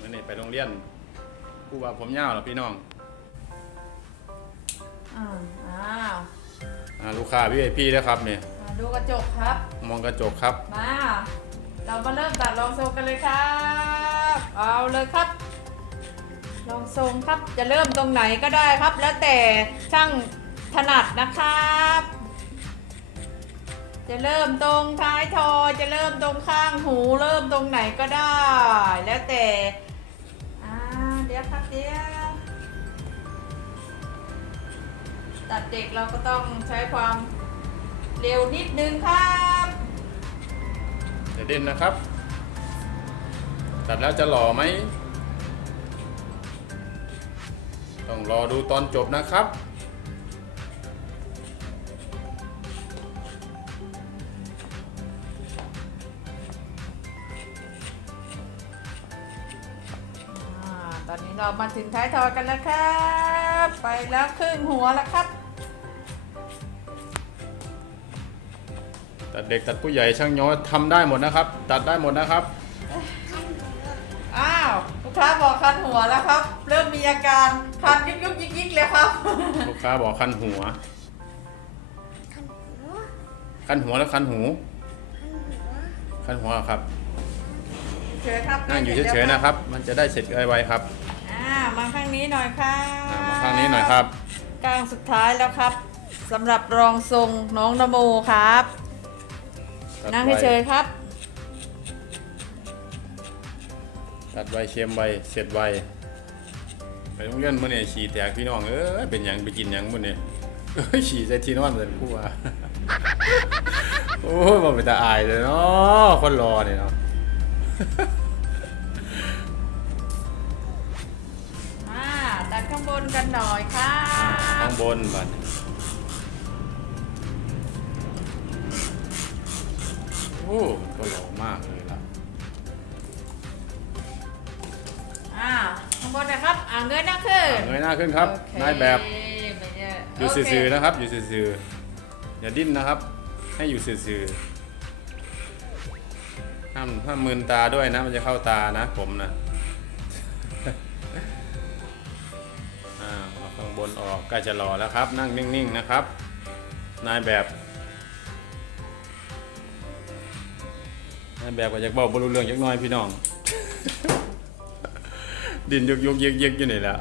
มื่อนี้ไปโรงเรียนผู้ว่าผมยาวเหรอพี่น้องอ่าอ้าวอ่าลูกค้าพี่ไอพี่นะครับเนี่ยมาดูกระจกครับ มองกระจกครับ มา เรามาเริ่มตัดรองทรงกันเลยครับ เอาเลยครับ รองทรงครับจะเริ่มตรงไหนก็ได้ครับ แล้วแต่ช่างถนัดนะครับ จะเริ่มตรงท้ายทอย จะเริ่มตรงข้างหู เริ่มตรงไหนก็ได้ แล้วแต่อ่าเดี๋ยวครับเดี๋ยวตัดเด็กเราก็ต้องใช้ความเร็วนิดนึงครับเดี๋ยวเด่นนะครับ ตัดแล้วจะหล่อไหมต้องรอดูตอนจบนะครับ ตอนนี้เรามาถึงท้ายทอยกันแล้วครับ ไปแล้วครึ่งหัวแล้วครับ ตัดเด็กตัดผู้ใหญ่ช่างย้อยทำได้หมดนะครับ ตัดได้หมดนะครับ อ้าวลูกค้าบอกคันหัวแล้วครับ เริ่มมีอาการคันยุกยุกยิกยิกเลยครับ ลูกค้าบอกคันหัว คันหัวแล้วคันหู คันหัวครับ เชิญครับนั่งอยู่เฉยๆนะครับ มันจะได้เสร็จไวๆครับอ่ามาข้างนี้หน่อยครับอ่ามาข้างนี้หน่อยครับกลางสุดท้ายแล้วครับสำหรับรองทรงน้องนโมครับตัดนั่งไวเฉยๆครับ ตัดไวเชียมไวเสร็จไวไปโรงเรียนมื่อนี่ฉี่แตกพี่น้องเอ้ยเป็นหยังไปกินหยังมื่อนี่เอ้ยฉี่ใส่ที่นอนเหมือนผู้ว่าโอ้ยมันเป็นตาอายเลยเนาะคนรอเนี่ยเนาะ มาตัดข้างบนกันหน่อยครัข้าบงบนบัดโอ้ก็หล่อมากเลยล่ะ อ่าข้างบนนะครับอ่าเงยหน้าขึ้นเงยหน้าขึ้นครับโอเนายแบบไม่เยอะอยู่โเคซื่อๆนะครับ อยู่ซื่อๆอย่าดิ้นนะครับ ให้อยู่ซื่อๆ ห้ามห้ามมืนตาด้วยนะ มันจะเข้าตานะผมนะอ่าเอาข้างบนออกใกล้จะรอแล้วครับ นั่งนิ่งๆนะครับ นายแบบนายแบบก็อยากบอกบรู้เรื่องยักหน้อยพี่น้อง ดินยุกยุกยิกยิกอยู่นี่แหละ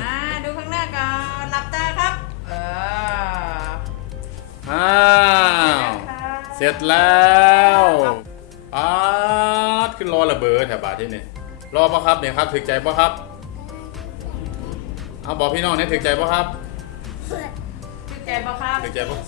มาดูข้างหน้าก่อนหลับตาครับ เอออ้าว เสร็จแล้ว ป๊าดขึ้นรอระเบิดแถวบาทที่นี่รอปะครับเนี่ยครับถึกใจปะครับเอาบอกพี่น้องเนี่ยถึกใจปะครับชื่อใจบ่ครับถึกใจปะ